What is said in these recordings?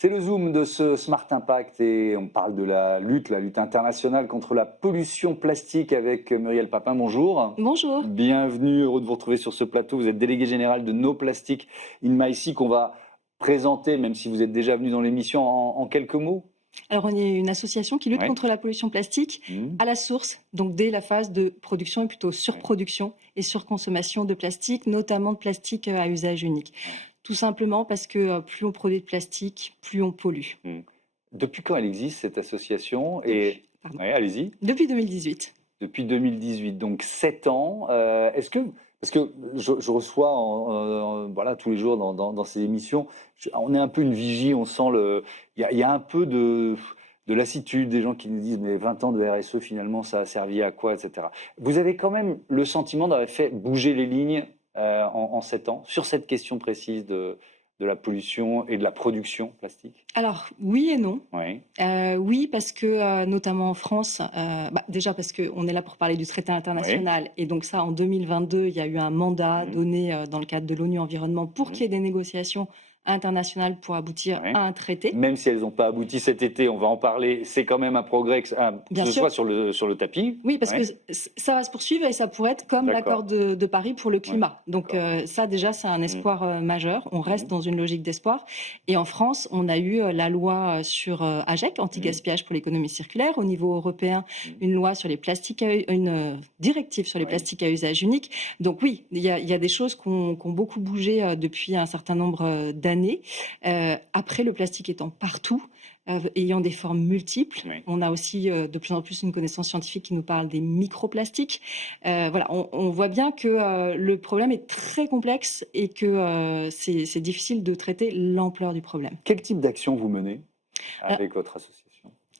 C'est le Zoom de ce Smart Impact et on parle de la lutte internationale contre la pollution plastique avec Muriel Papin. Bonjour. Bonjour. Bienvenue, heureux de vous retrouver sur ce plateau. Vous êtes délégué général de No Plastic in My qu'on va présenter, même si vous êtes déjà venu dans l'émission, en quelques mots. Alors, on est une association qui lutte Ouais. contre la pollution plastique à la source, donc dès la phase de production et plutôt surproduction et surconsommation de plastique, notamment de plastique à usage unique. Ouais. Tout simplement parce que plus on produit de plastique, plus on pollue. Depuis quand elle existe, cette association Pardon. Ouais, allez-y. Depuis 2018. Depuis 2018, donc 7 ans. Est-ce que, parce que je reçois voilà, tous les jours dans ces émissions, on est un peu une vigie, on sent il y a un peu de lassitude, des gens qui nous disent mais 20 ans de RSE finalement ça a servi à quoi, etc. Vous avez quand même le sentiment d'avoir fait bouger les lignes en 7 ans sur cette question précise de la pollution et de la production plastique? Alors, oui et non. Oui. Oui, parce que, notamment en France, déjà parce qu'on est là pour parler du traité international et donc ça, en 2022, il y a eu un mandat donné, dans le cadre de l'ONU Environnement pour qu'il y ait des négociations internationales pour aboutir à un traité. Même si elles n'ont pas abouti cet été, on va en parler, c'est quand même un progrès, que Bien ce sûr. soit sur le tapis. Oui, parce que ça va se poursuivre et ça pourrait être comme l'accord de Paris pour le climat. Donc ça, déjà, c'est un espoir majeur. On reste dans une logique d'espoir. Et en France, on a eu la loi sur AGEC, anti-gaspillage pour l'économie circulaire. Au niveau européen, une loi sur les plastiques, une directive sur les plastiques à usage unique. Donc oui, il y a des choses qui ont beaucoup bougé depuis un certain nombre d'années. Après, le plastique étant partout, ayant des formes multiples. On a aussi de plus en plus une connaissance scientifique qui nous parle des microplastiques. Voilà, on voit bien que le problème est très complexe et que c'est difficile de traiter l'ampleur du problème. Quel type d'action vous menez avec votre association?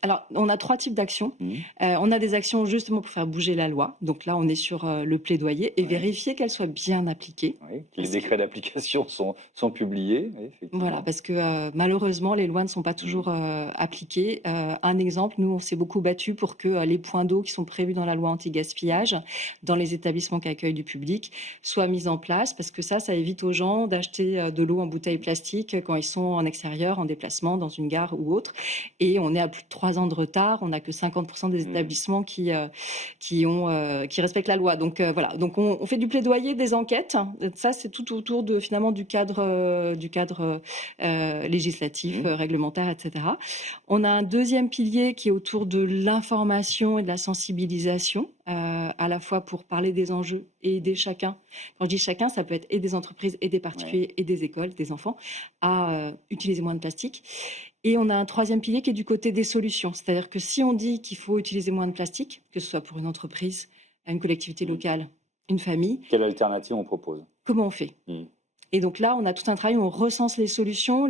Alors, on a 3 types d'actions. On a des actions justement pour faire bouger la loi. Donc là, on est sur le plaidoyer et vérifier qu'elle soit bien appliquée. Les décrets d'application sont publiés. Voilà, parce que malheureusement, les lois ne sont pas toujours appliquées. Un exemple, nous, on s'est beaucoup battu pour que les points d'eau qui sont prévus dans la loi anti-gaspillage, dans les établissements qui accueillent du public, soient mis en place, parce que ça évite aux gens d'acheter de l'eau en bouteille plastique quand ils sont en extérieur, en déplacement, dans une gare ou autre. Et on est à plus de 3 ans de retard. On n'a que 50% des établissements qui respectent la loi. Donc voilà. Donc on fait du plaidoyer, des enquêtes. Ça, c'est tout autour de finalement du cadre législatif, réglementaire, etc. On a un deuxième pilier qui est autour de l'information et de la sensibilisation, à la fois pour parler des enjeux et aider chacun. Quand je dis chacun, ça peut être et des entreprises et des particuliers et des écoles, des enfants, à utiliser moins de plastique. Et on a un troisième pilier qui est du côté des solutions. C'est-à-dire que si on dit qu'il faut utiliser moins de plastique, que ce soit pour une entreprise, une collectivité locale, une famille, quelle alternative on propose? Comment on fait? Et donc là, on a tout un travail où on recense les solutions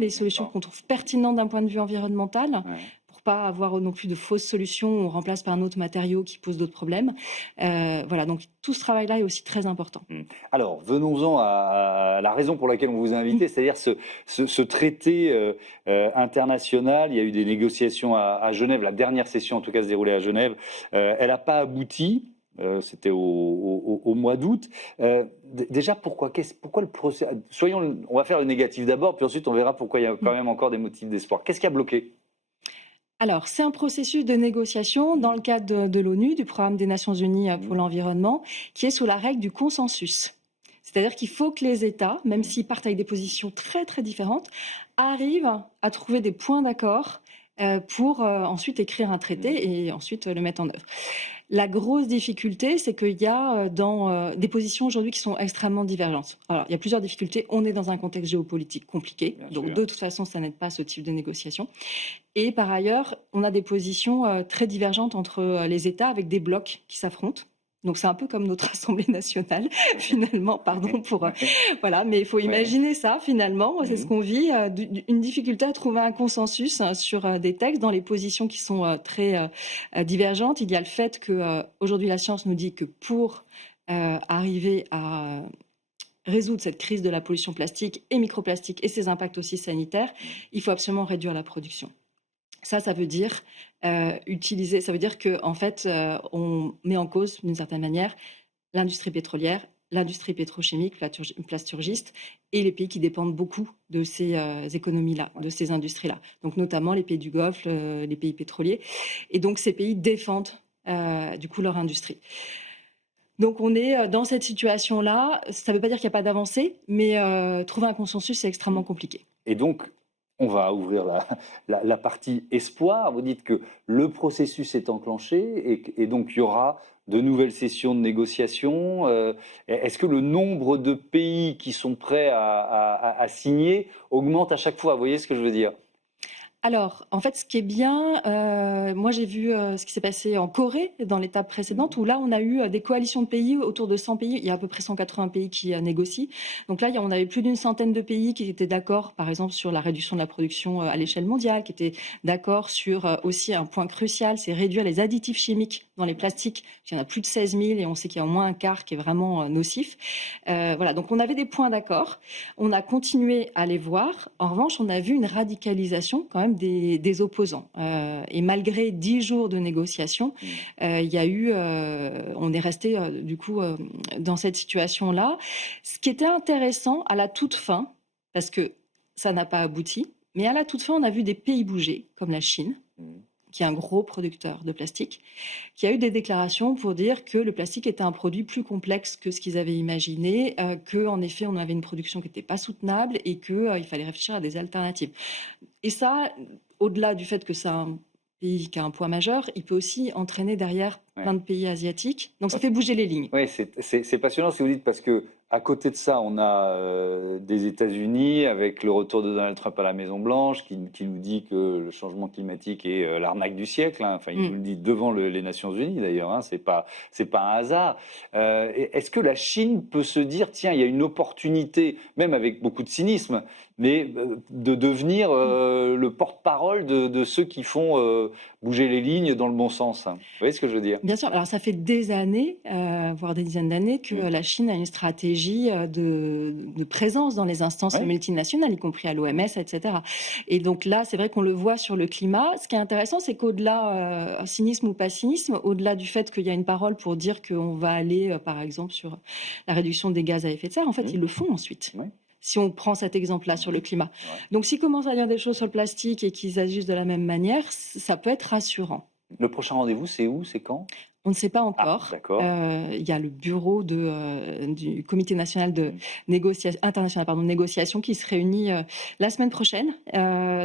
qu'on trouve pertinentes d'un point de vue environnemental, pour pas avoir non plus de fausses solutions où on remplace par un autre matériau qui pose d'autres problèmes. Voilà, donc tout ce travail-là est aussi très important. Alors, venons-en à la raison pour laquelle on vous a invité, c'est-à-dire ce traité international. Il y a eu des négociations à Genève, la dernière session en tout cas se déroulait à Genève. Elle n'a pas abouti. C'était au mois d'août. Déjà, pourquoi le procès? On va faire le négatif d'abord, puis ensuite on verra pourquoi il y a quand même encore des motifs d'espoir. Qu'est-ce qui a bloqué? Alors, c'est un processus de négociation dans le cadre de l'ONU, du Programme des Nations Unies pour l'environnement, qui est sous la règle du consensus. C'est-à-dire qu'il faut que les États, même s'ils partent avec des positions très très différentes, arrivent à trouver des points d'accord pour ensuite écrire un traité et ensuite le mettre en œuvre. La grosse difficulté, c'est qu'il y a des positions aujourd'hui qui sont extrêmement divergentes. Alors, il y a plusieurs difficultés. On est dans un contexte géopolitique compliqué, donc de toute façon, ça n'aide pas ce type de négociation. Et par ailleurs, on a des positions très divergentes entre les États avec des blocs qui s'affrontent. Donc c'est un peu comme notre Assemblée nationale, finalement, pardon pour... voilà, mais il faut imaginer ça, finalement, c'est ce qu'on vit, une difficulté à trouver un consensus sur des textes dans les positions qui sont très divergentes. Il y a le fait que aujourd'hui la science nous dit que pour arriver à résoudre cette crise de la pollution plastique et microplastique et ses impacts aussi sanitaires, il faut absolument réduire la production. Ça veut dire ça veut dire que en fait, on met en cause d'une certaine manière l'industrie pétrolière l'industrie pétrochimique, plasturgiste, et les pays qui dépendent beaucoup de ces économies-là, de ces industries-là. Donc notamment les pays du Golfe, les pays pétroliers. Et donc ces pays défendent du coup leur industrie. Donc on est dans cette situation-là. Ça ne veut pas dire qu'il n'y a pas d'avancée, mais trouver un consensus, c'est extrêmement compliqué. Et donc, on va ouvrir la partie espoir. Vous dites que le processus est enclenché et donc il y aura de nouvelles sessions de négociation. Est-ce que le nombre de pays qui sont prêts à signer augmente à chaque fois? Vous voyez ce que je veux dire? Alors, en fait, ce qui est bien, moi j'ai vu ce qui s'est passé en Corée dans l'étape précédente, où là on a eu des coalitions de pays, autour de 100 pays, il y a à peu près 180 pays qui négocient. Donc là, on avait plus d'une centaine de pays qui étaient d'accord, par exemple, sur la réduction de la production à l'échelle mondiale, qui étaient d'accord sur aussi un point crucial, c'est réduire les additifs chimiques dans les plastiques. Il y en a plus de 16 000 et on sait qu'il y a au moins un quart qui est vraiment nocif. Voilà, donc on avait des points d'accord, on a continué à les voir. En revanche, on a vu une radicalisation quand même des opposants. Et malgré 10 jours de négociations, il y a eu, on est resté du coup dans cette situation-là. Ce qui était intéressant à la toute fin, parce que ça n'a pas abouti, mais à la toute fin, on a vu des pays bouger, comme la Chine, qui est un gros producteur de plastique, qui a eu des déclarations pour dire que le plastique était un produit plus complexe que ce qu'ils avaient imaginé, qu'en effet, on avait une production qui n'était pas soutenable et qu'il fallait réfléchir à des alternatives. Et ça, au-delà du fait que c'est un pays qui a un poids majeur, il peut aussi entraîner derrière plein de pays asiatiques. Donc ça fait bouger les lignes. Oui, c'est passionnant ce que vous dites parce que à côté de ça, on a des États-Unis avec le retour de Donald Trump à la Maison-Blanche qui nous dit que le changement climatique est l'arnaque du siècle. Hein. Enfin, il nous le dit devant les Nations Unies d'ailleurs. Hein. C'est pas un hasard. Est-ce que la Chine peut se dire, tiens, il y a une opportunité, même avec beaucoup de cynisme, mais de devenir le porte-parole de ceux qui font bouger les lignes dans le bon sens. Hein. Vous voyez ce que je veux dire? Bien sûr, alors ça fait des années, voire des dizaines d'années, que la Chine a une stratégie de présence dans les instances multinationales, y compris à l'OMS, etc. Et donc là, c'est vrai qu'on le voit sur le climat. Ce qui est intéressant, c'est qu'au-delà, cynisme ou pas cynisme, au-delà du fait qu'il y a une parole pour dire qu'on va aller, par exemple, sur la réduction des gaz à effet de serre, en fait, ils le font ensuite. Si on prend cet exemple-là sur le climat. Donc, s'ils commencent à dire des choses sur le plastique et qu'ils agissent de la même manière, ça peut être rassurant. Le prochain rendez-vous, c'est où? C'est quand? On ne sait pas encore. Il y a le bureau du Comité national de international de négociation qui se réunit la semaine prochaine.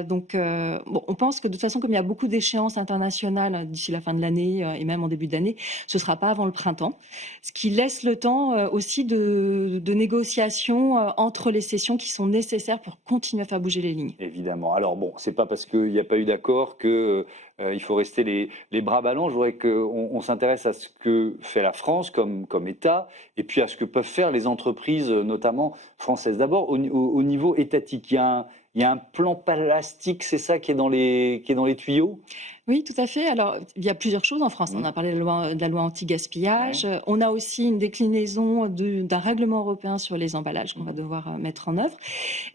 Donc, on pense que de toute façon, comme il y a beaucoup d'échéances internationales d'ici la fin de l'année et même en début d'année, ce ne sera pas avant le printemps. Ce qui laisse le temps aussi de négociations entre les sessions qui sont nécessaires pour continuer à faire bouger les lignes. Évidemment. Alors bon, c'est pas parce qu'il n'y a pas eu d'accord que il faut rester les bras ballants. Je voudrais qu'on s'intéresse à ce que fait la France comme État et puis à ce que peuvent faire les entreprises, notamment françaises. D'abord, au niveau étatique, il y a un plan plastique, c'est ça qui est dans les tuyaux? Oui, tout à fait. Alors, il y a plusieurs choses en France. On a parlé de la loi anti-gaspillage. On a aussi une déclinaison d'un règlement européen sur les emballages qu'on va devoir mettre en œuvre.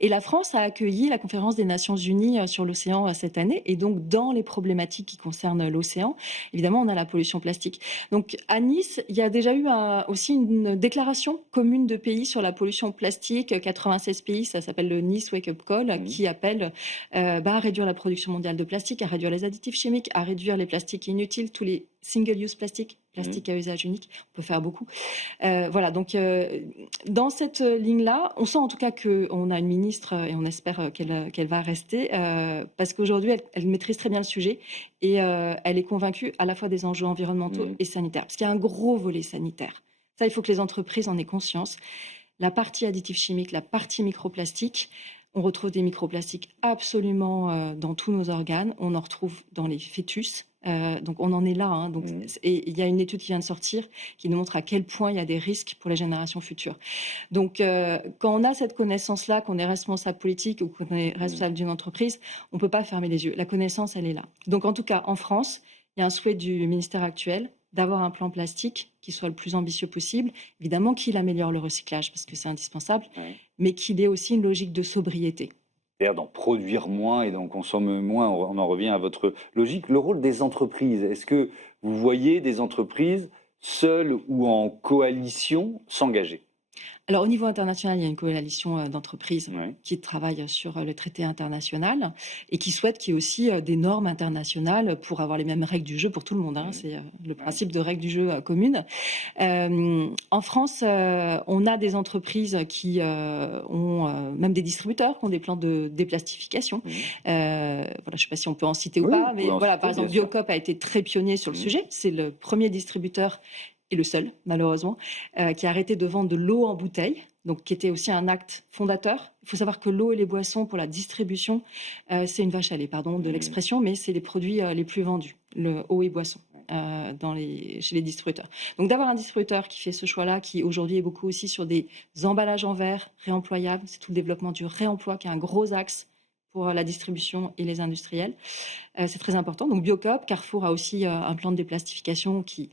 Et la France a accueilli la conférence des Nations Unies sur l'océan cette année. Et donc, dans les problématiques qui concernent l'océan, évidemment, on a la pollution plastique. Donc, à Nice, il y a déjà eu aussi une déclaration commune de pays sur la pollution plastique. 96 pays, ça s'appelle le Nice Wake Up Call, qui appelle à réduire la production mondiale de plastique, à réduire les additifs chimiques, à réduire les plastiques inutiles, tous les single-use plastiques, plastique à usage unique. On peut faire beaucoup. Voilà, donc dans cette ligne-là, on sent en tout cas qu'on a une ministre, et on espère qu'elle va rester, parce qu'aujourd'hui, elle maîtrise très bien le sujet et elle est convaincue à la fois des enjeux environnementaux et sanitaires, parce qu'il y a un gros volet sanitaire. Ça, il faut que les entreprises en aient conscience. La partie additifs chimiques, la partie microplastique, on retrouve des microplastiques absolument dans tous nos organes. On en retrouve dans les fœtus. Donc on en est là. Hein, et il y a une étude qui vient de sortir qui nous montre à quel point il y a des risques pour les générations futures. Donc quand on a cette connaissance-là, qu'on est responsable politique ou qu'on est responsable d'une entreprise, on ne peut pas fermer les yeux. La connaissance, elle est là. Donc en tout cas, en France, il y a un souhait du ministère actuel d'avoir un plan plastique qui soit le plus ambitieux possible. Évidemment qu'il améliore le recyclage parce que c'est indispensable, mais qu'il ait aussi une logique de sobriété. C'est-à-dire d'en produire moins et d'en consommer moins. On en revient à votre logique. Le rôle des entreprises, est-ce que vous voyez des entreprises seules ou en coalition s'engager? Alors, au niveau international, il y a une coalition d'entreprises Ouais. qui travaille sur le traité international et qui souhaite qu'il y ait aussi des normes internationales pour avoir les mêmes règles du jeu pour tout le monde, hein. Mmh. C'est le Ouais. principe de règles du jeu communes. En France, on a des entreprises qui ont même des distributeurs qui ont des plans de déplastification. Mmh. Voilà, je ne sais pas si on peut en citer ou Oui, pas, vous pouvez mais en voilà, par citer, bien exemple, sûr. Biocop a été très pionnier sur le Mmh. sujet. C'est le premier distributeur et le seul, malheureusement, qui a arrêté de vendre de l'eau en bouteille, donc qui était aussi un acte fondateur. Il faut savoir que l'eau et les boissons pour la distribution, c'est une vache à lait, pardon de Mmh. l'expression, mais c'est les produits les plus vendus, le eau et boissons, chez les distributeurs. Donc d'avoir un distributeur qui fait ce choix-là, qui aujourd'hui est beaucoup aussi sur des emballages en verre réemployables, c'est tout le développement du réemploi qui est un gros axe pour la distribution et les industriels. C'est très important. Donc Biocop, Carrefour a aussi un plan de déplastification qui,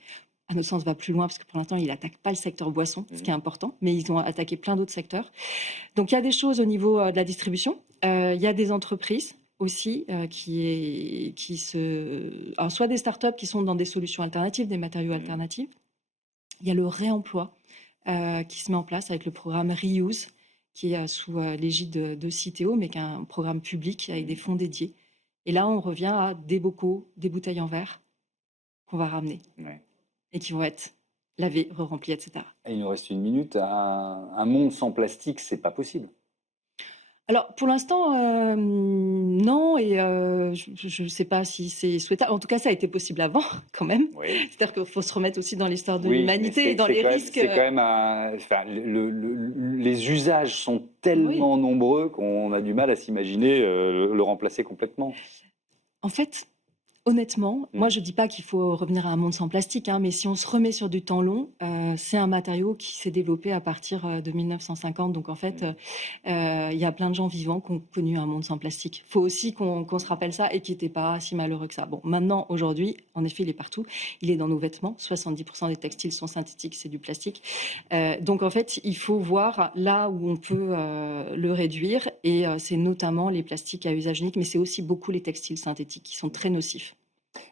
à notre sens, va plus loin parce que pour l'instant, il n'attaque pas le secteur boisson, ce qui est Mmh. important, mais ils ont attaqué plein d'autres secteurs. Donc il y a des choses au niveau de la distribution. Il y a des entreprises aussi alors, soit des startups qui sont dans des solutions alternatives, des matériaux Mmh. alternatifs. Il y a le réemploi qui se met en place avec le programme Reuse, qui est sous l'égide de Citeo, mais qui est un programme public avec des Mmh. fonds dédiés. Et là, on revient à des bocaux, des bouteilles en verre qu'on va ramener Ouais. et qui vont être lavées, re-remplies, etc. Et il nous reste une minute. Un monde sans plastique, c'est pas possible. Alors, pour l'instant, non, et je ne sais pas si c'est souhaitable. En tout cas, ça a été possible avant, quand même. Oui. C'est-à-dire qu'il faut se remettre aussi dans l'histoire de Oui, mais l'humanité et dans les risques. c'est quand même enfin, les usages sont Oui. tellement nombreux qu'on a du mal à s'imaginer le remplacer complètement. En fait, honnêtement, Mm. moi je dis pas qu'il faut revenir à un monde sans plastique, hein, mais si on se remet sur du temps long, c'est un matériau qui s'est développé à partir de 1950. Donc en fait, Mm. il y a plein de gens vivants qui ont connu un monde sans plastique. Il faut aussi qu'on se rappelle ça et qui n'était pas si malheureux que ça. Bon, maintenant, aujourd'hui, en effet, il est partout. Il est dans nos vêtements. 70% des textiles sont synthétiques, c'est du plastique. Donc en fait, il faut voir là où on peut le réduire. Et c'est notamment les plastiques à usage unique, mais c'est aussi beaucoup les textiles synthétiques qui sont très nocifs.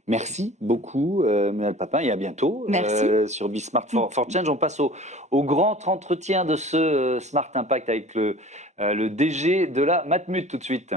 Merci beaucoup, Muriel Papin, et à bientôt Merci. sur Bismart for Change. On passe au grand entretien de ce Smart Impact avec le DG de la Matmut tout de suite.